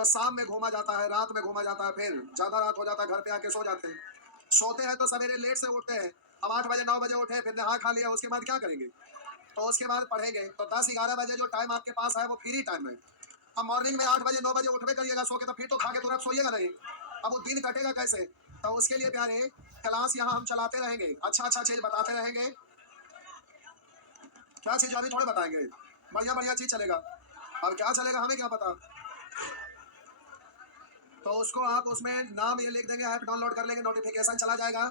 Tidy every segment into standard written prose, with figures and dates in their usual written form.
तो शाम में घूमा जाता है, रात में घूमा जाता है, फिर ज्यादा रात हो जाता है घर पे आके सो जाते हैं। सोते हैं तो सवेरे लेट से उठते हैं। अब 8 बजे 9 बजे उठे, फिर नहा खा लिया, उसके बाद क्या करेंगे? तो उसके बाद पढ़ेंगे। तो 10-11 बजे जो टाइम आपके पास है वो फ्री टाइम है। अब मॉर्निंग में 8 बजे 9 बजे उठवे करिएगा सो के, तो फिर तो खा के तुरंत सोइएगा नहीं। अब वो दिन कटेगा कैसे? तो उसके लिए प्यारे क्लास यहाँ हम चलाते रहेंगे, अच्छा अच्छा चीज बताते रहेंगे। क्या चीज अभी थोड़े बताएंगे, बढ़िया बढ़िया चीज चलेगा। अब क्या चलेगा हमें क्या पता। तो उसको आप उसमें नाम ये लिख देंगे, ऐप डाउनलोड कर लेंगे, नोटिफिकेशन चला जाएगा।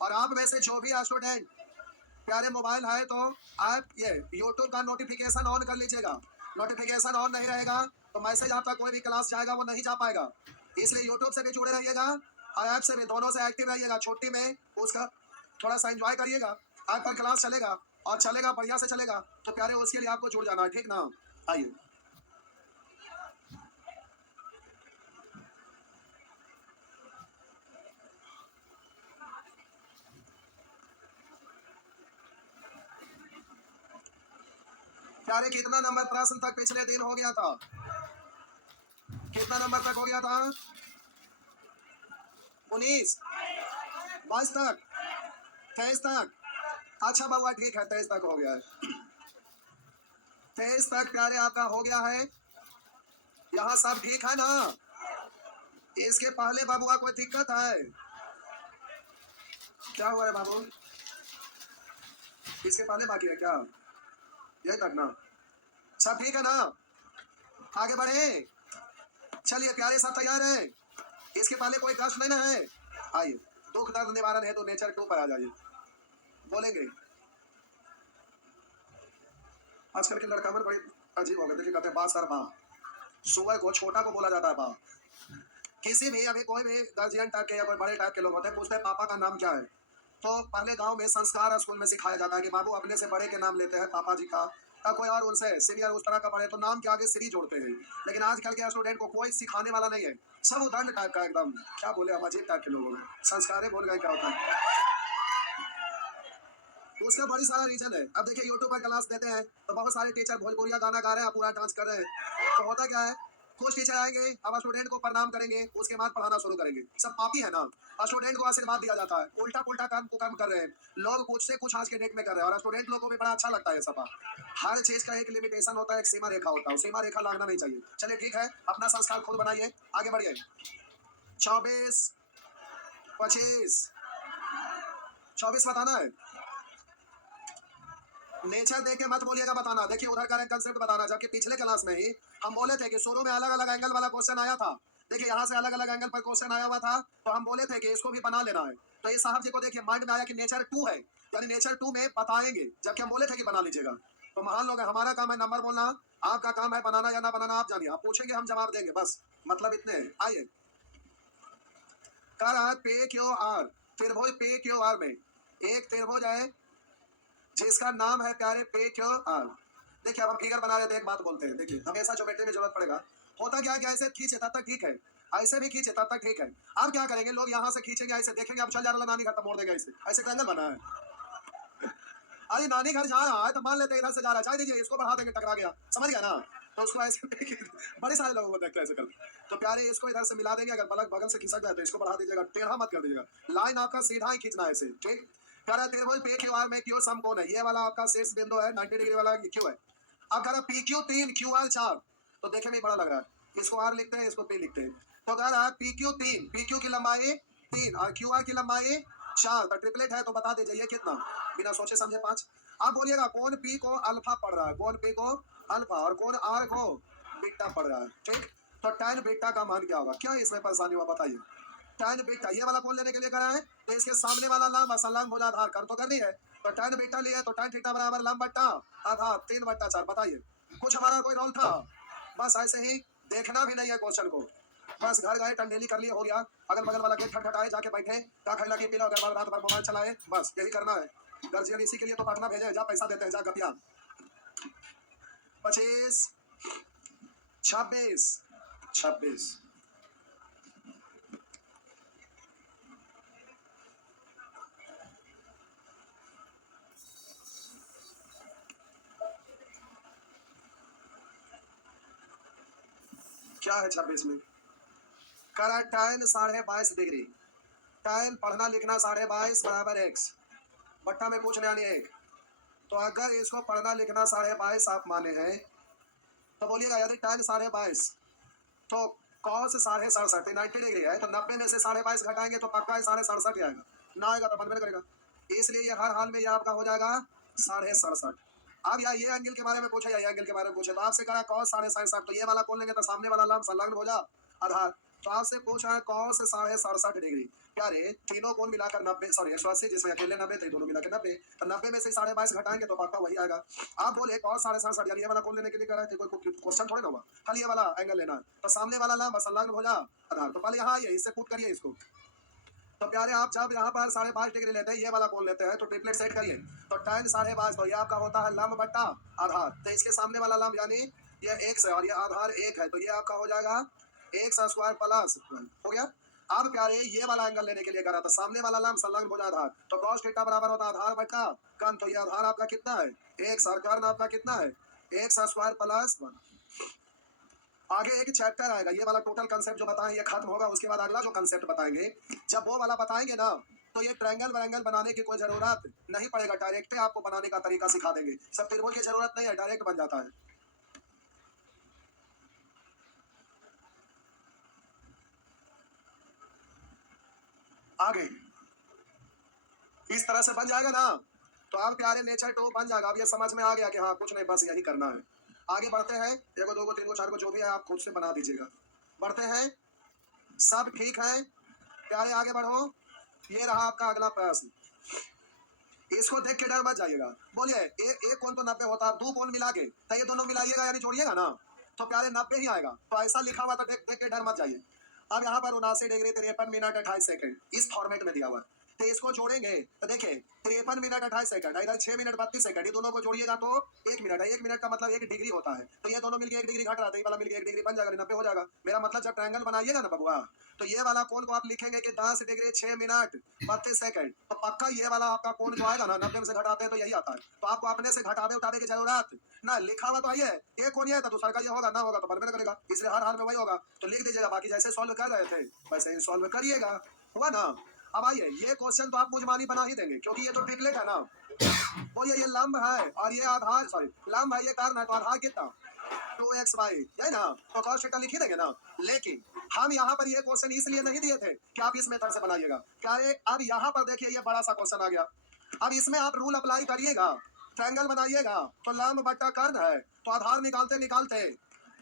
और आप में से जो भी स्टूडेंट प्यारे मोबाइल है तो आप ये यूट्यूब का नोटिफिकेशन ऑन कर लीजिएगा। नोटिफिकेशन ऑन नहीं रहेगा तो मैसेज आपका कोई भी क्लास जाएगा वो नहीं जा पाएगा। इसलिए यूट्यूब से भी जुड़े रहिएगा और ऐप से भी, दोनों से एक्टिव रहिएगा। छुट्टी में उसका थोड़ा सा एंजॉय करिएगा। ऐप पर क्लास चलेगा और चलेगा, बढ़िया से चलेगा। तो प्यारे उसके लिए आपको जुड़ जाना है, ठीक ना? आइए। प्यारे कितना नंबर प्रश्न तक पिछले दिन हो गया था? कितना नंबर तक हो गया था? 19, 22 तक, 23 तक। अच्छा बाबा ठीक है, 23 तक हो गया है। 23 तक प्यारे आपका हो गया है। यहाँ सब ठीक है ना? इसके पहले बाबुआ कोई दिक्कत है? क्या हुआ है बाबू? इसके पहले बाकी है क्या? यही तक ना? सब ठीक है ना? आगे बढ़े। चलिए प्यारे सब तैयार है? इसके पहले कोई कष्ट नहीं ना है? आइए, दुख दर्द निवारण है तो नेचर 2 पर आ जाइए, बोलेंगे। आजकल के लड़का मन बड़ी अजीब हो गए। देखिए कहते हैं बा सर बा, सुबह को छोटा को बोला जाता है बा। किसी भी अभी कोई भी गार्जियन टाइप के या कोई बड़े टाइप के लोग होते हैं, पूछते हैं पापा का नाम क्या है। तो पहले गांव में संस्कार स्कूल में सिखाया जाता है कि बाबू अपने से बड़े के नाम लेते हैं, पापा जी का, या कोई और उनसे सीनियर उस तरह का पढ़े तो नाम के आगे श्री जोड़ते हैं। लेकिन आजकल के स्टूडेंट को कोई सिखाने वाला नहीं है, सब उदंड टाइप का एकदम, क्या बोले हम, अजीब टाइप के लोगों में संस्कार बोल गए क्या होता है। उसका बड़ी सारा रीजन है। अब देखिए यूट्यूब पर क्लास देते हैं तो बहुत सारे टीचर भोजपुरिया गाना गा रहे हैं, पूरा डांस कर रहे हैं। तो होता क्या है, कुछ टीचर आएंगे, अब स्टूडेंट को प्रणाम करेंगे, उसके बाद पढ़ाना शुरू करेंगे। सब पापी है ना। स्टूडेंट को आशीर्वाद दिया जाता है, उल्टा पुल्टा काम को काम कर रहे हैं लोग, कुछ से कुछ आज के डेट में कर रहे हैं। और स्टूडेंट लोग को भी बड़ा अच्छा लगता है सब। हर चीज का एक लिमिटेशन होता है, एक सीमा रेखा होता है, सीमा रेखा लागना नहीं चाहिए। चलिए ठीक है, अपना संस्कार खुद बनाइए, आगे बढ़िए। 24, 25, 24 बताना है। नेचर देख के मत बोलिएगा, बताना। देखिए उधर का कंसेप्ट बताना, जबकि पिछले क्लास में ही हम बोले थे कि शुरू में अलग अलग एंगल वाला क्वेश्चन आया था। देखिए यहाँ से अलग अलग एंगल पर क्वेश्चन आया हुआ था, तो हम बोले थे कि इसको भी बना लेना है। तो ये साहब जी को देखिए माइंड में आया कि नेचर 2 है, यानी नेचर 2 में बताएंगे, जबकि हम बोले थे कि बना लीजिएगा। तो महान लोग हैं, हमारा काम है नंबर बोलना, आपका काम है बनाना या ना बनाना आप जानिए। आप पूछेंगे हम जवाब देंगे, बस मतलब इतने। आइए, कर है पे क्यू आर, त्रिभुज पे क्यू आर में एक त्रिभुज है जिसका नाम है प्यारे पे क्यू आर। देखिए अब हम फिगर बना रहे थे, एक बात बोलते हैं, देखिए हमेशा ज्योमेट्री में जरूरत पड़ेगा। होता क्या है कि ऐसे खींचे तब तक ठीक है, ऐसे भी खींचे तब तक ठीक है। अब क्या करेंगे, लोग यहाँ से खींचेंगे, ऐसे देखेंगे, अब चल जा रहा नानी घर तक मोड़ देगा, ऐसे ऐसे ट्रायंगल बना है। अरे नानी घर जा रहा है तो मान लेते हैं इधर से जा रहा है, चाहे दीजिए, इसको बढ़ा देंगे, टकरा गया, समझ गया ना। तो उसको ऐसे बड़े सारे लोगों को देखते हैं ऐसे कर। तो प्यारे इसको इधर से मिला देंगे, अगर बगल बगल से खिसक जाए तो इसको बढ़ा दीजिएगा, टेढ़ा मत कर दीजिएगा, लाइन आपका सीधा ही खींचना है ऐसे, ठीक। प्यारा त्रिभुज पे क्यू आर में क्यू समकोण है, ये वाला आपका शीर्ष बिंदु है, 90 डिग्री वाला क्यू है। अब कह रहा पी क्यू 3 क्यू आर 4, तो देखे में बड़ा लग रहा है, इसको आर लिखते हैं, इसको पी लिखते हैं। तो कह रहा है पी क्यू 3, पी क्यू की लंबाई 3 और क्यू आर की लंबाई 4, तो ट्रिपलेट है, तो बता दीजिए ये कितना, बिना सोचे समझे 5। आप बोलिएगा कौन पी को अल्फा पढ़ रहा है, कौन पी को अल्फा और कौन आर को बीटा पढ़ रहा है, ठीक। तो tan बीटा का मान क्या होगा, क्या इसमें परेशानी हुआ बताइए। tan बीटा ये वाला कौन लेने के लिए करा है, तो इसके सामने वाला लंब असलंब भुजाधार कर तो करनी है। तो tan बीटा लिए तो tan थीटा बराबर लंब बट्टा आधार 3/4, बताइए कुछ हमारा कोई रोल था? बस ऐसे ही देखना भी नहीं है क्वेश्चन को, बस घर गए टंडेली कर लिए, हो गया। अगल बगल वाला गेट खटखटाए, जाके बैठे, क्या खैला की पीला, अगर रात भर मोबाइल चलाए, बस यही करना है। गर्जियन इसी के लिए तो पटना भेजे, जा पैसा देते हैं, जा गपिया। 25, 26, 26, क्या है 26 में? करा tan 22.5 डिग्री, tan पढ़ना लिखना 22.5 बराबर x, बट्टा में पूछने आनी 1। तो अगर इसको पढ़ना लिखना 22.5 आप माने हैं तो बोलिएगा यदि tan 22.5 तो cos 67.5 90 डिग्री है, तो 90 में से 22.5 घटाएंगे तो पक्का है 67.5 आएगा, ना आएगा तो बनबे करेगा। इसलिए ये हर हाल में ये आपका हो जाएगा 67.5। अब या ये एंगल के बारे में पूछे या ये एंगल के बारे में पूछे, तो आपसे करा cos 67.5, तो ये वाला कौन लेंगे तो सामने वाला लंब संलग्न हो जा आधार। तो आपसे पूछ रहा है cos 67.5 डिग्री, प्यारे तीनों कोण मिलाकर 90 सॉरी 180, जिसमें अकेले 90 थे, दोनों मिलाकर 90, तो 90 में से 22.5 घटाएंगे तो पक्का वही आएगा। आप बोले cos 67.5 यानी ये वाला कोण लेने के लिए कह रहे थे, कोई क्वेश्चन थोड़े ना हुआ, खाली ये वाला एंगल लेना है, तो सामने वाला लंब संलग्न हो जा आधार। तो पहले यहाँ आइए, इससे पुट करिए इसको। तो प्यारे आप जब यहाँ पर 22.5 डिग्री लेते हैं, ये वाला कोण लेते हैं, तो ट्रिपलेट सेट करिए, तो tan 22.5 तो ये आपका होता है लंब बट्टा आधार, तो इसके सामने वाला लंब यानी ये x है और ये आधार 1 है, तो ये आपका हो जाएगा x² प्लस हो गया। अब प्यारे ये वाला एंगल लेने के लिए करा, तो सामने वाला लंब संलग्न हो जाए आधार, तो cos थीटा बराबर होता है आधार बट्टा कन, तो ये आधार आपका कितना है x और कर्ण आपका कितना है x² प्लस 1। आगे एक चैप्टर आएगा, ये वाला टोटल कंसेप्ट जो बताएं ये खत्म होगा, उसके बाद अगला जो कंसेप्ट बताएंगे, जब वो वाला बताएंगे ना, तो ये ट्रायंगल वैंगल बनाने की कोई जरूरत नहीं पड़ेगा, डायरेक्ट आपको बनाने का तरीका सिखा देंगे, सब त्रिभुज की जरूरत नहीं है, डायरेक्ट बन जाता है। आगे इस तरह से बन जाएगा ना, तो आप प्यारे नेचर टू बन जाएगा। अब ये समझ में आ गया कि हाँ कुछ नहीं, बस यही करना है। आगे बढ़ते हैं, 1 2 3 4 जो भी है आप खुद से बना दीजिएगा। बढ़ते हैं, सब ठीक है प्यारे, आगे बढ़ो। ये रहा आपका अगला प्रश्न, इसको देख के डर मत जाइएगा। बोलिए एक कोण तो 90 होता है, 2 कोण मिला के, तो ये दोनों मिलाइएगा यानी जोड़िएगा ना, तो प्यारे 90 ही आएगा। तो ऐसा लिखा हुआ तो देख देख के डर मत जाइए। अब यहाँ पर 79 डिग्री 53 मिनट 28 सेकंड इस फॉर्मेट में दिया हुआ है, तो इसको जोड़ेंगे तो देखिए 53 मिनट 28 सेकंड, इधर 6 मिनट 32 सेकंड, ये दोनों को जोड़िएगा तो 1 मिनट है, 1 मिनट का मतलब 1 डिग्री होता है, तो ये दोनों मिलकर 1 डिग्री घट रहा था, ये वाला मिलकर 1 डिग्री बन जाएगा, 90 हो जाएगा। मेरा मतलब जब ट्रायंगल बनाइएगा ना बबुआ, तो ये वाला कोण को आप लिखेंगे कि 10 डिग्री 6 मिनट 32 सेकंड, तो पक्का ये वाला आपका कोण जो आएगा ना 90 में से घटाते हैं तो यही आता है, तो आपको अपने से घटावे उठावे की जरूरत ना, लिखा हुआ तो आइए एक कोण ये है तो दूसरा का ये होगा, ना होगा तो बनबे करेगा, इसलिए हर हाल में वही होगा। तो लिख दीजिएगा, बाकी जैसे सॉल्व कर रहे थे वैसे ही सॉल्व करिएगा, हुआ ना। अब आइए, ये क्वेश्चन तो आप मुझमानी बना ही देंगे क्योंकि ये तो ट्रिपलेट है ना, बोलिए ये लंब है और ये आधार सॉरी लंब है, ये कारण है, तो आधार कितना 2xy है ना, तो cos थीटा लिख ही देंगे ना। लेकिन हम यहाँ पर ये क्वेश्चन इसलिए नहीं दिए थे कि आप इस मेथड से बनाइएगा, क्या है अब यहाँ पर देखिए ये बड़ा सा क्वेश्चन आ गया, अब इसमें आप रूल अप्लाई करिएगा, ट्रायंगल बनाइएगा, तो लंब बट्टा कर्ण है, तो आधार निकालते निकालते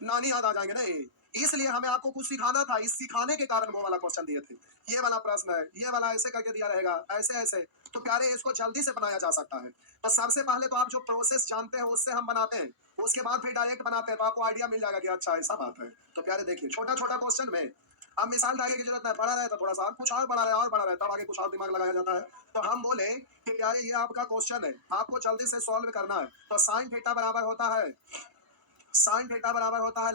नानी याद आ जाएंगे नहीं, इसलिए हमें आपको कुछ सिखाना था, इस सिखाने के कारण वो वाला क्वेश्चन दिए थे। ये वाला प्रश्न है, ये वाला ऐसे करके दिया रहेगा, ऐसे ऐसे, तो प्यारे इसको जल्दी से बनाया जा सकता है। तो सबसे पहले तो आप जो प्रोसेस जानते हैं उससे हम बनाते हैं, उसके बाद फिर डायरेक्ट बनाते हैं, तो आपको आइडिया मिल जाएगा कि अच्छा ऐसा बात है। तो प्यारे देखिए छोटा छोटा क्वेश्चन में अब मिसाल डालने की जरूरत नहीं, बड़ा रहे तो थोड़ा सा कुछ और बड़ा रहे और बड़ा रहे, तब आगे कुछ और दिमाग लगाया जाता है। तो हम बोले कि प्यारे ये आपका क्वेश्चन है, आपको जल्दी से सॉल्व करना है, तो साइन थीटा बराबर होता है, साइन थीटा बराबर होता है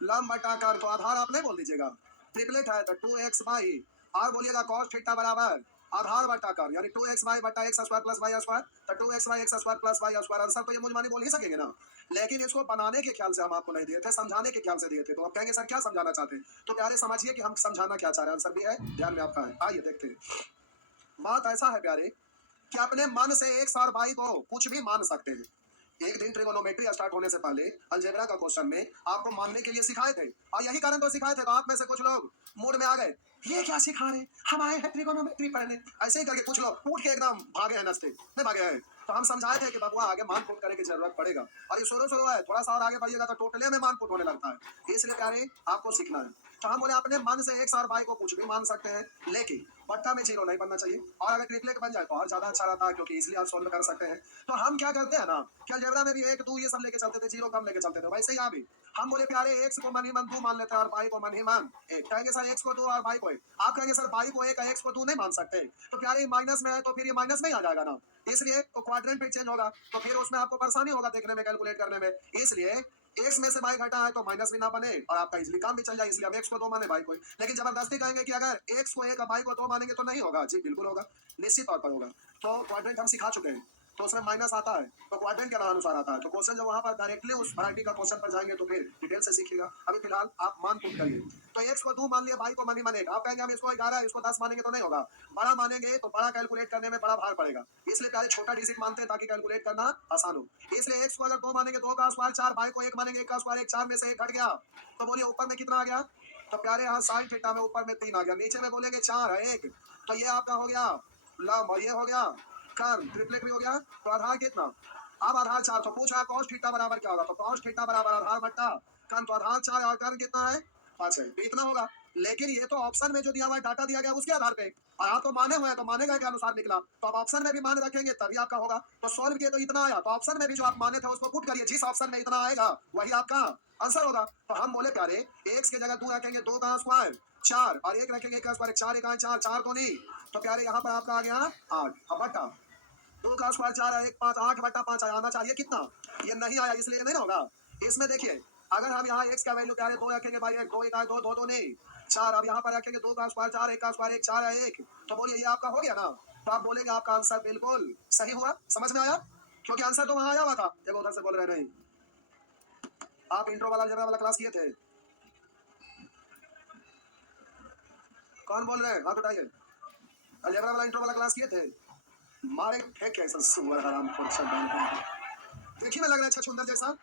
लंब बट्टा कर, तो आधार आप नहीं बोल दीजिएगा, ट्रिपलेट है तो 2x/, और बोलिएगा cos थीटा बराबर आधार बट्टा कर यानी 2xy बट्टा x² प्लस y², तो 2xy x² plus y², answer तो ये मुझमानी बोल ही सकेंगे ना। लेकिन इसको बनाने के ख्याल से हम आपको नहीं दिए थे, समझाने के ख्याल से दिए थे, तो आप कहेंगे सर क्या समझाना चाहते हैं, तो प्यारे समझिए कि हम समझाना क्या चाह रहे हैं, आंसर भी है ध्यान में आपका है। आइए देखते हैं, बात ऐसा है प्यारे कि अपने मन से x और y को कुछ भी मान सकते हैं। एक दिन ट्रिगोनोमेट्री स्टार्ट होने से पहले अलजेब्रा का क्वेश्चन में आपको मानने के लिए सिखाए थे, और यही कारण तो सिखाए थे, तो आप में से कुछ लोग मूड में आ गए, ये क्या सिखा रहे, हम आए हैं ट्रिगोनोमेट्री पढ़ने, ऐसे ही करके कुछ लोग उठ के एकदम भागे हैं, नस्ते नहीं भागे हैं। तो हम समझाए थे कि बबुआ आगे मान फूट करने की जरूरत पड़ेगा, और ये शुरू है, थोड़ा सा और आगे बढ़िएगा तो टोटले में मान फूट होने लगता है, इसलिए प्यारे आपको सीखना है। तो हम बोले अपने मन से x और y को कुछ भी मान सकते हैं, लेकिन बट्टा में जीरो नहीं बनना चाहिए, और अगर ट्रिपलेट बन जाए तो और ज्यादा अच्छा रहता है, क्योंकि इसलिए आप सोल्व कर सकते हैं। तो हम क्या करते हैं ना, क्या अलजेब्रा में भी 1 2 ये सब लेके चलते थे, जीरो कम लेके चलते थे, वैसे ही यहाँ भी हम बोले प्यारे x को मन ही मन 2 मान लेते हैं और y को मन ही मन 1, कहेंगे सर x को 2 और y को 1, आप कहेंगे सर y को 1 x को 2 नहीं मान सकते, तो प्यारे माइनस में है तो फिर ये माइनस में ही आ जाएगा ना, इसलिए तो क्वाड्रेंट पे चेंज होगा, तो फिर उसमें आपको परेशानी होगा देखने में, कैलकुलेट करने में, इसलिए x में से y घटा है तो माइनस भी ना बने और आपका इजली काम भी चल जाए, इसलिए हम x को 2 माने y को, लेकिन जबरदस्ती कहेंगे कि अगर x को 1 और y को 2 मानेंगे तो नहीं होगा, जी बिल्कुल होगा, निश्चित तौर पर होगा। तो क्वाड्रेंट हम सिखा चुके हैं, तो उसमें माइनस आता है, तो क्वाड्रेंट के अनुसार आता है। तो क्वेश्चन जब वहां पर डायरेक्टली उस वैरायटी का क्वेश्चन पर जाएंगे तो फिर डिटेल से सीखिएगा। अभी फिलहाल आप मान पुट करिए। तो x को 2 मान लिया, भाई को मन ही मानेगा। आप कहेंगे हम इसको 11 इसको 10 मानेंगे तो नहीं होगा, बड़ा मानेंगे तो बड़ा कैलकुलेट करने में बड़ा भार पड़ेगा, इसलिए पहले छोटा डिजिट मानते हैं ताकि कैलकुलेट करना आसान हो। इसलिए x को अगर 2 मानेंगे 2 का स्क्वायर 4, भाई को 1 मानेंगे 1 का स्क्वायर 1, 4 में से 1 घट गया तो बोलिए ऊपर में कितना आ गया। तो प्यारे यहाँ साइन थीटा में ऊपर में 3 आ गया, नीचे में बोलेंगे 4 है 1, तो ये आपका हो गया लंब और ये हो गया कर्व, ट्रिपलेट भी हो गया। तो आधार कितना, अब आधार 4, तो पूछा cos थीटा बराबर क्या होगा, तो cos थीटा बराबर आधार बट्टा कर्व, तो आधार 4 और कर्व कितना है 5 है, तो इतना होगा। लेकिन ये तो ऑप्शन में जो दिया हुआ है डाटा दिया गया उसके आधार पे, और आप तो माने हुए हैं तो माने गए के अनुसार निकला, तो आप ऑप्शन में भी मान रखेंगे तभी आपका होगा। तो सॉल्व किए तो इतना आया, तो ऑप्शन में भी जो आप माने थे उसको पुट करिए, जिस ऑप्शन में इतना आएगा वही आपका आंसर होगा। तो हम बोले प्यारे x की जगह 2 रखेंगे 2 का स्क्वायर 4 और 1 रखेंगे 1 का स्क्वायर 4 1 4 4 तो नहीं, तो प्यारे यहाँ पर आपका आ गया 8, अब बटा 2 का स्क्वायर 4 है 1 5 8 बटा 5 आना चाहिए कितना, ये नहीं आया इसलिए नहीं होगा। इसमें देखिए अगर हम यहाँ x का वैल्यू प्यारे 2 रखेंगे भाई 1 2 1 2 2 तो नहीं 4, अब यहाँ पर रखेंगे 2 का स्क्वायर 4 1 का स्क्वायर 1 4 है 1, तो बोलिए ये आपका हो गया ना। तो आप बोलेंगे आपका आंसर बिल्कुल सही हुआ, समझ में आया, क्योंकि आंसर तो वहां आया हुआ था। देखो उधर से बोल रहे नहीं, आप इंट्रो वाला अलजेब्रा वाला क्लास किए थे, कौन बोल रहे हैं हाथ उठाइए, अलजेब्रा वाला इंट्रो वाला क्लास किए थे, मारे फेंक कैसा सुअर हराम खोर शैतान को। देखिए में लग रहा है छछुंदर जैसा,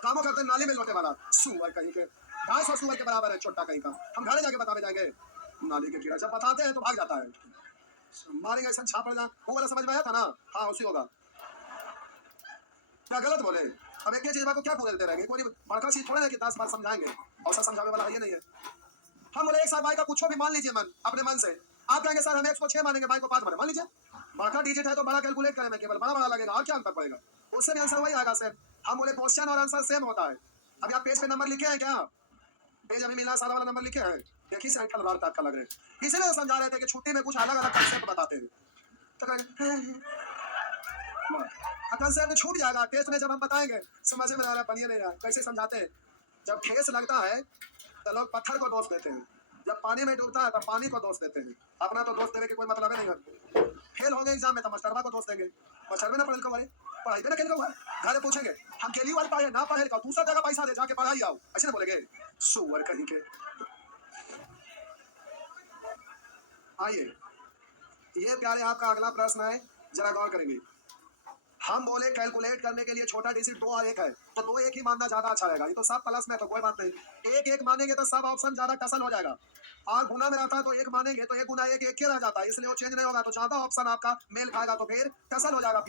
कामों करते नाली में लोटे वाला सुअर कहीं के, 250 सुअर के बराबर है छोटा कहीं का। हम घरे जाके बतावे जाएंगे नाली के कीड़ा, जब बताते हैं तो भाग जाता है, मारेंगे ऐसा छापड़ जा, वो वाला समझ में आया था ना, हाँ उसी होगा। क्या गलत बोले, अब एक ही चीज को क्या बोलते रहेंगे, कोई बड़का चीज थोड़ा है कि 10 बार समझाएंगे, औसा समझाने वाला है नहीं है। हम बोले एक साथ भाई का कुछ भी मान लीजिए मन अपने मन से, आप कहेंगे सर हम x को 6 मानेंगे भाई को 5 माने, मान लीजिए बड़ा डिजिट है तो बड़ा कैलकुलेट करें, केवल बड़ा बड़ा लगेगा और क्या अंतर पड़ेगा, उससे भी आंसर वही आएगा सेम। हम बोले क्वेश्चन और आंसर सेम होता है। अभी आप पेज पे नंबर लिखे हैं क्या, पेज अभी मिला सारा वाला नंबर लिखे हैं, देखिए से खलवार टाइप का लग रहा है, इसलिए समझा रहे थे कि छुट्टी में कुछ अलग अलग कंसेप्ट बताते हैं, तो कंसेप्ट छूट जाएगा टेस्ट में जब हम बताएंगे, समझ में आ रहा है पढ़िए नहीं रहा कैसे समझाते हैं। जब ठेस लगता है तो लोग पत्थर को दोष देते हैं, जब पानी में डूबता है तो पानी को दोष देते हैं, अपना तो दोष देने की कोई मतलब नहीं है। फेल हो गए एग्जाम में तो मास्टरवा को दोष देंगे, मास्टर में ना पढ़े कबारे पढ़ाई पे ना खेल घर पूछेंगे हम केली वाले पढ़े ना पढ़े दूसरा जगह पैसा दे जाके पढ़ाई आओ, ऐसे ना बोलेंगे सुअर कहीं के। आइए ये प्यारे आपका अगला प्रश्न है, जरा गौर करेंगे। हम बोले कैलकुलेट करने के लिए छोटा डिजिट 2 और 1 है, तो 2 1 ही मानना ज्यादा अच्छा रहेगा, ये तो सब प्लस में तो कोई बात नहीं, 1 1 मानेंगे तो सब ऑप्शन ज्यादा टसल हो जाएगा, और गुना में रहता है तो 1 मानेंगे तो 1 गुना 1 1 रह जाता है, इसलिए वो चेंज नहीं होगा, तो ज्यादा ऑप्शन आपका मेल खाएगा तो फिर टसल हो जाएगा।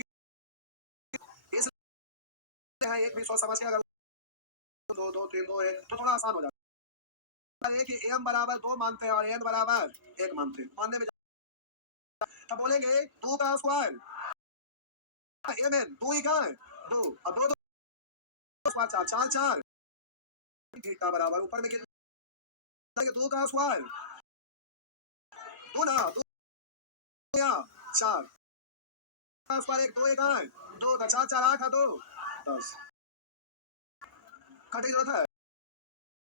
इसलिए एक भी सोच समझ के अगर 2 2 3 2 1 तो थोड़ा आसान हो जाएगा। एक m बराबर 2 मानते हैं और n बराबर 1 मानते हैं, मानने में तब बोलेंगे 2 का स्क्वायर mn 2 ही कहाँ है 2 और 2 4 4 4 थीटा बराबर ऊपर में कितना 2 का स्क्वायर 2 ना 2 या 4 का स्क्वायर 1 2 1 है 2 का 4 4 8 है 2 10 काटे जरूरत है,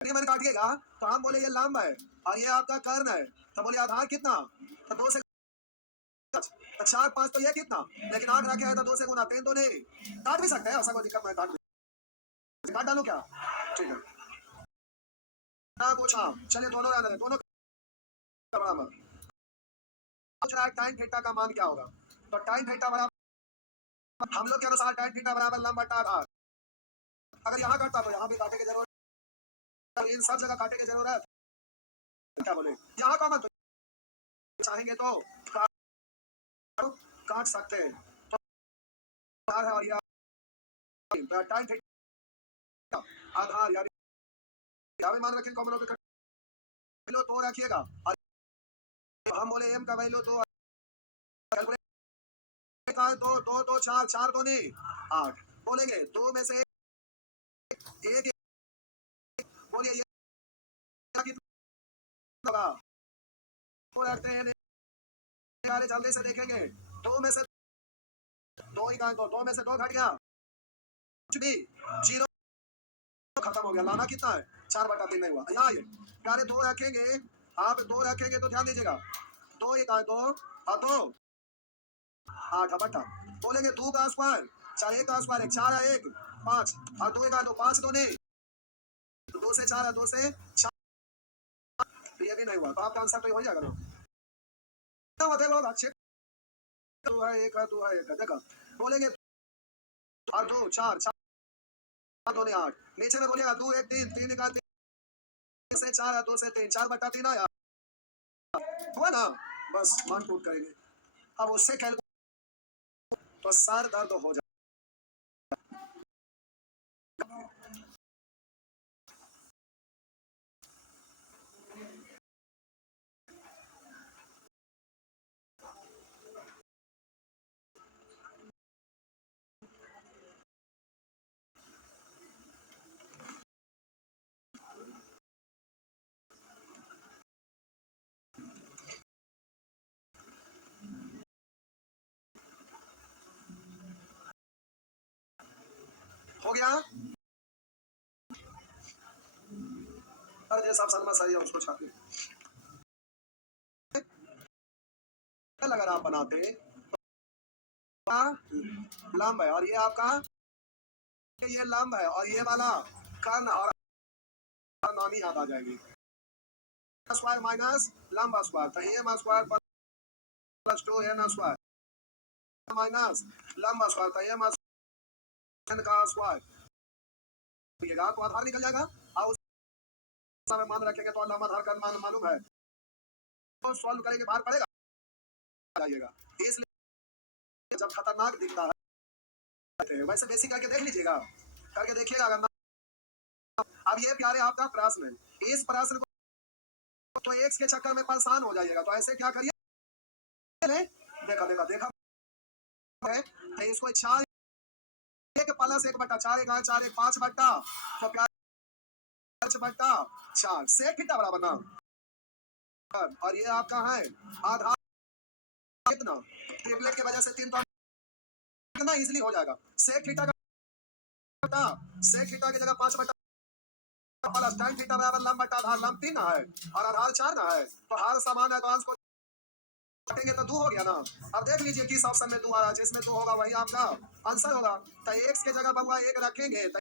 ये मैंने काटिएगा तो हम बोले ये लंब है और ये आपका कर्ण है, तो बोले आधार कितना, तो 2 से 4 5 तो ये कितना, लेकिन 8 रखे हैं तो 2 से गुना 3 तो नहीं, काट भी सकते हैं ऐसा कोई दिक्कत नहीं, काट डालो क्या ठीक है ना कुछ। हाँ चलिए दोनों रहने दोनों बराबर, पूछ रहा है टाइन थीटा का मान क्या होगा, तो टाइन थीटा बराबर हम लोग के अनुसार टाइन थीटा बराबर लंब बटा आधार, अगर यहाँ काटता तो यहाँ भी काटे की जरूरत, इन सब जगह काटे की जरूरत क्या बोले, यहाँ का मत चाहेंगे तो काट सकते हैं, तो है और ये टाइन थीटा आधार यानी यहाँ भी मान रखें कॉमन पे वैल्यू 2 रखिएगा, और हम बोले m का वैल्यू 2 2 2 2 4 4 तो नहीं 8, बोलेंगे 2 में से 1 बोलिए ये कितना होगा, तो रखते हैं जल्दी से देखेंगे, 2 में से 2 ही का 2 में से 2 घट गया कुछ भी 0 खत्म हो गया, लाना कितना है 4 बटा 3 नहीं हुआ, यहाँ ये प्यारे 2 रखेंगे, आप 2 रखेंगे तो ध्यान दीजिएगा 2 1 2 और 2 8 बटा बोलेंगे 2 का स्क्वायर, चाहे 1 का स्क्वायर, 1 4 है 1 5 और 2 का 2 5 2 नहीं, 2 से 4 है 2 से 4, तो ये भी नहीं हुआ, तो आपका आंसर तो हो जाएगा ना। देखो अच्छे 2 है 1 है 2 है 1 है, देखो बोलेंगे और 2 4 4 2 8, नीचे में बोलिएगा 2 1 3 3 का 3 से 4 है 2 से 3 4 बटा 3 आया, हुआ ना, बस मान पुट करेंगे। अब उससे कैलकुलेट तो सर दर्द हो जाए। हो गया, अरे जैसा आप सलमा सही है उसको छापिए। अगर आप बनाते लंब है और ये आपका ये लंब है और ये वाला कर्ण और नामी याद आ जाएगी, स्क्वायर माइनस लंब स्क्वायर, तो M square plus 2 N square minus लंब स्क्वायर, तो एम एन का स्क्वायर, तो आधार निकल जाएगा और उस मान रखेंगे तो लंब आधार का मान मालूम है, तो सॉल्व करेंगे बाहर पड़ेगा जाइएगा। इसलिए जब खतरनाक दिखता है वैसे बेसिक करके देख लीजिएगा, करके देखिएगा। अगर अब ये प्यारे आपका प्रश्न है, इस प्रश्न को तो एक्स के चक्कर में परेशान हो जाइएगा, तो ऐसे क्या करिए, देखा देखा देखा है तो इसको 4 1 प्लस 1 बटा 4 1 4 1 5 बटा, तो प्यारे 5 बटा 4 से थीटा बराबर ना, और ये आपका है आधार कितना, ट्रिपलेट की वजह से 3 तो कितना इजीली हो जाएगा, सेक थीटा का सेक थीटा की जगह 5 बटा प्लस tan थीटा बराबर लंब बटा आधार, लंब 3 ना है और आधार 4 ना है, तो हर समान है तो अंश को काटेंगे तो 2 हो गया ना। अब देख लीजिए किस ऑप्शन में 2 आ रहा है, जिसमें 2 होगा वही आपका आंसर होगा, तो x के जगह बबुआ 1 रखेंगे तो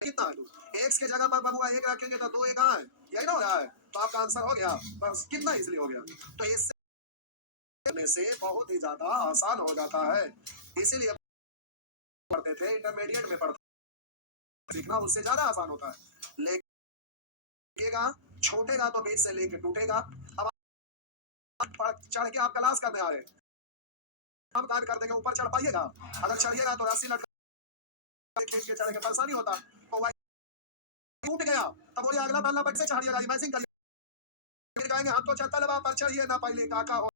कितना है 2, x के जगह पर बबुआ 1 रखेंगे तो 2 1 है, यही ना हो रहा है, तो आपका आंसर हो गया, बस कितना इजीली हो गया, तो इससे में से बहुत ही ज्यादा आसान हो जाता है, इसीलिए पढ़ते थे इंटरमीडिएट में पढ़ते, सीखना उससे ज्यादा आसान होता है, लेकिन छोटेगा तो बीच से लेके टूटेगा। अब चढ़ के आप क्लास करने आ रहे हैं, हम कार्य कर देंगे, ऊपर चढ़ पाइएगा, अगर चढ़िएगा तो रस्सी लटका खींच के चढ़ के परेशानी होता, तो वही टूट गया, तब बोलिए अगला पहला बट से चढ़िएगा, इमेजिन करिए, फिर कहेंगे हम तो चलता लगा पर चढ़िए ना पहले काका हो,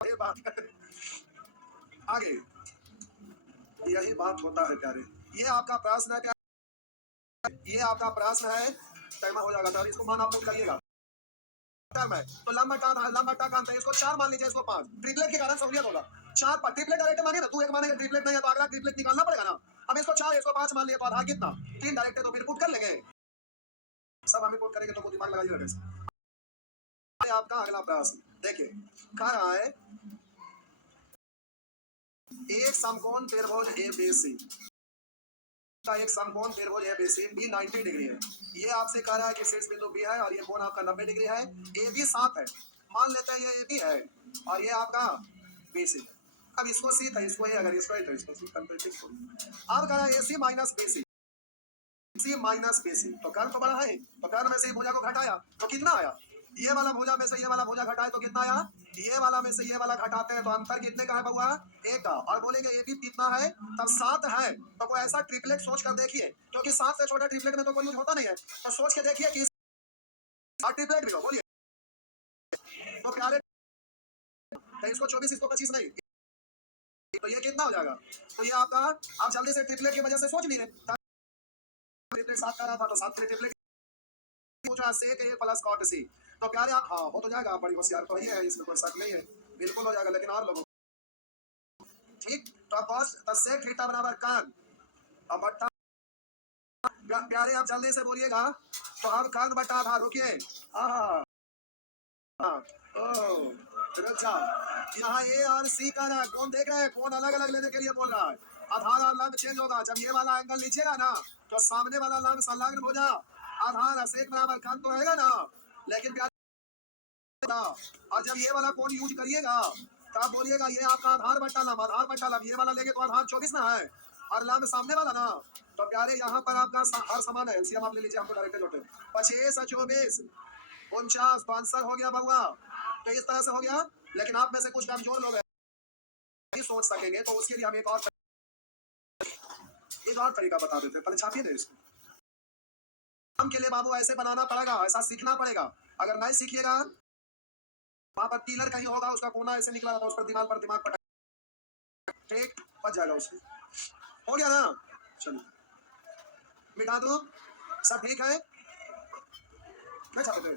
ये बात आगे यही बात होता है प्यारे। ये आपका प्रश्न है, ये आपका प्रश्न है, टाइम हो जाएगा, इसको मान आप करिएगा टर्म है, तो लंबा का अंतर, इसको 4 मान लीजिए, इसको 5, ट्रिपलेट के कारण सहूलियत होगा, 4 पर ट्रिपलेट डायरेक्ट माने ना, तू एक मानेगा ट्रिपलेट नहीं है तो अगला ट्रिपलेट निकालना पड़ेगा ना, अब इसको 4 इसको 5 मान लिया तो आधा कितना 3 डायरेक्ट है, तो फिर पुट कर लेंगे, सब हमें पुट करेंगे तो दिमाग लगाइएगा कैसे। आपका अगला प्रश्न देखिए, कह रहा है एक समकोण त्रिभुज एबीसी का, एक समकोण त्रिभुज एबीसी बी 90 डिग्री है, ये आपसे कह रहा है कि शीर्ष बिंदु बी है और ये कोण आपका 90 डिग्री है, ए बी 7 है, मान लेते हैं ये ए बी है और ये आपका बी सी, अब इसको सी था, इसको अगर इसको है तो इसको सी करते हैं, अब कह रहा है ए सी माइनस बी सी, सी माइनस बी सी, तो कर्ण तो बड़ा है, तो कर्ण में से भुजा को घटाया तो कितना आया, ये वाला भुजा में से ये वाला भुजा घटाए तो कितना आया, ये वाला में से ये वाला घटाते हैं तो अंतर कितने का है बउआ, एक का, और बोलेंगे ये भी कितना है, तब 7 है, तो कोई ऐसा ट्रिपलेट सोच कर देखिए, क्योंकि 7 से छोटा ट्रिपलेट में तो कोई यूज होता नहीं है, तो सोच के देखिए कि ट्रिपलेट भी हो, बोलिए तो प्यारे, तो इसको 24 इसको 25 नहीं, तो ये कितना हो जाएगा, तो ये आपका, आप जल्दी से ट्रिपलेट की वजह से सोच नहीं रहे, ट्रिपलेट 7 का रहा था तो 7 ट्रिपलेट पूछा सेक ए प्लस कॉट सी, तो प्यारे आप हाँ हो तो जाएगा, आप बड़ी होशियार तो ही है, इसमें कोई शक नहीं है, बिल्कुल हो जाएगा, लेकिन और लोगों ठीक, तो कॉस सेक थीटा बराबर कान, अब बट्टा प्यारे आप जल्दी से बोलिएगा, तो हम कान बट्टा आधा, रुकिए हाँ हाँ ओ रुक जाओ, यहाँ ए और सी का ना कौन देख रहे हैं, कौन अलग अलग लेने के लिए बोल रहा है। आधार और लंब चेंज होगा जब ये वाला एंगल लीजिएगा ना तो सामने वाला लंब संलग्न हो जा, आधार असेक बराबर खंड तो रहेगा ना, लेकिन प्यार और जब ये वाला कोण यूज करिएगा तो आप बोलिएगा ये आपका आधार बट्टा लंब, आधार बट्टा लंब, ये वाला लेंगे तो आधार 24 ना है और लंब सामने वाला ना, तो प्यारे यहाँ पर आपका हर समान है। एलसीएम आप ले लीजिए, हमको डायरेक्ट जोड़ते 25 और 24 49, तो आंसर हो गया बउआ। तो इस तरह से हो गया, लेकिन आप में से कुछ कमजोर लोग नहीं सोच सकेंगे तो उसके लिए हम एक और तरीका बता देते हैं। पहले छापिए ना इसको, हम के लिए बाबू ऐसे बनाना पड़ेगा, ऐसा सीखना पड़ेगा। अगर नहीं सीखिएगा वहां पर टीलर कहीं होगा, उसका कोना ऐसे निकला था, उस पर दिमाग पटा ठीक बच जाएगा उसमें। हो गया ना, चलो मिटा दो, सब ठीक है। नहीं छापते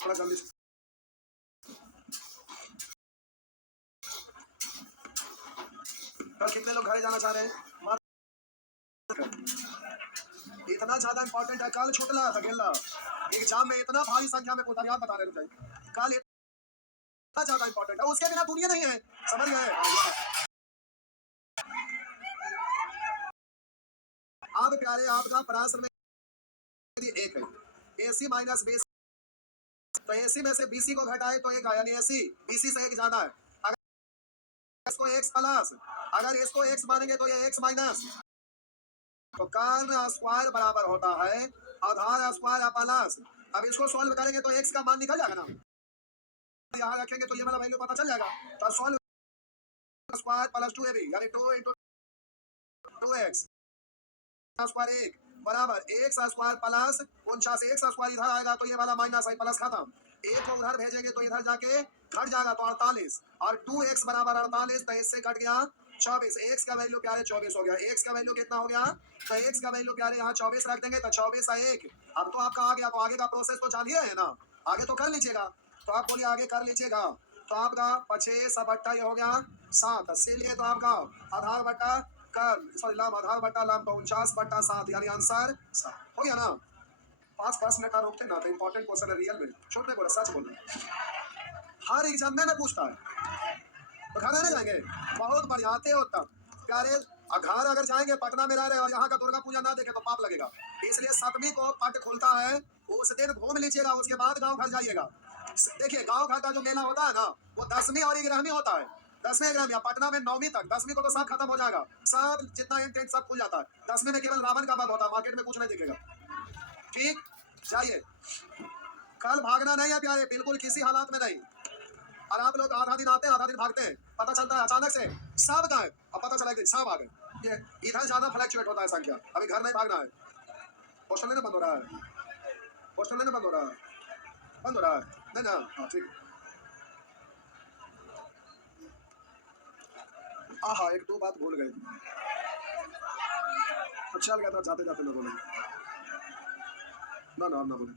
थोड़ा जल्दी से। कल कितने लोग घर जाना चाह रहे हैं? इतना ज्यादा इंपॉर्टेंट है, कल छूट रहा था खेलना एग्जाम में, इतना भारी संख्या में पूछा, याद बता रहे थे कल, इतना ज्यादा इंपॉर्टेंट है, उसके बिना दुनिया नहीं है, समझ गए। आप प्यारे आपका प्रश्न में एक है, AC माइनस BC, तो AC में से BC को घटाए तो एक आया, यानी AC BC से एक ज्यादा है। अगर इसको x प्लस, अगर इसको x मानेंगे तो ये x माइनस, तो कर्ण स्क्वायर बराबर होता है आधार स्क्वायर प्लस। अब इसको सॉल्व करेंगे तो x का मान निकल जाएगा ना, यहाँ रखेंगे तो ये वाला वैल्यू पता चल जाएगा। तो सॉल्व स्क्वायर प्लस 2ab यानी 2 into 2x स्क्वायर 1 बराबर x square plus 49, x square इधर आएगा तो ये वाला माइनस है, प्लस खत्म, एक को उधर भेजेंगे तो इधर जाके घट जाएगा तो 48 और 2x बराबर 48, तो इससे कट गया 24, x का वैल्यू प्यारे 24 हो गया। x का वैल्यू कितना हो गया, तो x का वैल्यू प्यारे यहाँ 24 रख देंगे तो 24 है 1। अब तो आपका आ गया, तो आगे का प्रोसेस तो जानिए है ना, आगे तो कर लीजिएगा, तो आप बोलिए आगे कर लीजिएगा। तो आपका 25 बट्टा ये हो गया 7, इसीलिए तो आपका आधार बट्टा सॉरी लंब, आधार बट्टा लंब, तो 49 बट्टा 7 यानी आंसर 7 हो गया ना। 5 मिनट का रोकते ना, तो इंपॉर्टेंट क्वेश्चन है, रियल में छोटे बोला सच बोल रहे, हर एग्जाम में ना पूछता है। तो घर आने जाएंगे बहुत बढ़िया, आते हो तब प्यारे, घर अगर जाएंगे पटना में रह रहे और यहाँ का दुर्गा पूजा ना देखे तो पाप लगेगा, इसलिए 7वीं को पट खुलता है, उस दिन घूम लीजिएगा, उसके बाद गाँव घर जाइएगा। देखिए गाँव घर का जो मेला होता है ना वो 10वीं और 11वीं होता है, 10वीं 11वीं, पटना में 9वीं तक, 10वीं को तो सब खत्म हो जाएगा, सब जितना इंटेंट सब खुल जाता है, 10वीं में केवल रावण का वध होता है, मार्केट में कुछ नहीं दिखेगा। ठीक, जाइए, कल भागना नहीं है प्यारे, बिल्कुल किसी हालात में नहीं। और आप लोग आधा दिन आते हैं आधा दिन भागते हैं, पता चलता है अचानक से सब गए, अब पता चला कि सब आ गए, ये इधर ज्यादा फ्लक्चुएट होता है संख्या। अभी घर नहीं भागना है, पोस्टल लेने बंद हो रहा है, पोस्टल लेने बंद हो रहा है, बंद हो रहा है नहीं ना, हाँ ठीक। हाँ एक दो बात भूल गए, अच्छा लगा था, जाते जाते ना बोले ना, ना बोले।